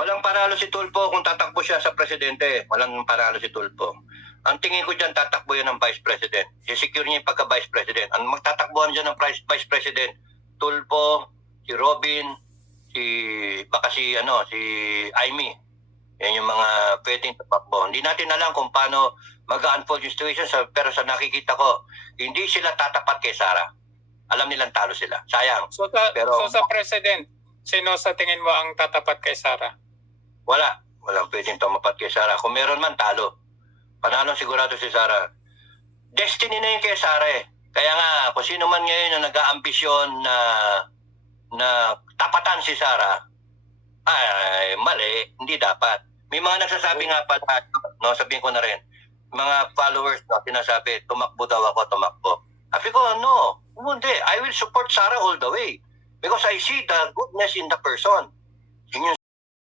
Walang paralo si Tulfo kung tatakbo siya sa presidente. Walang paralo si Tulfo. Ang tingin ko dyan, tatakbo yan ng vice president. I-secure niya yung pagka-vice president. Ang magtatakbuhan dyan ng vice president, Tulfo, si Robin, baka si Aimee. Yan yung mga pwedeng tatakbo. Hindi natin alam kung paano mag-unfold yung situation, pero sa nakikita ko, hindi sila tatapat kay Sara. Alam nilang talo sila. Sayang. So sa president, sino sa tingin mo ang tatapat kay Sara? Walang pwedeng tumapat kay Sara. Kung meron man, talo. Panalo sigurado si Sara. Destiny na yun kay Sara eh. Kaya nga, kung sino man ngayon na nag-aambisyon na tapatan si Sara, ay mali, hindi dapat. May mga nagsasabi nga pala, no, sabihin ko na rin, mga followers na sinasabi, tumakbo daw ako, tumakbo. Sabi ko, no, hindi. I will support Sara all the way. Because I see the goodness in the person. Yun yung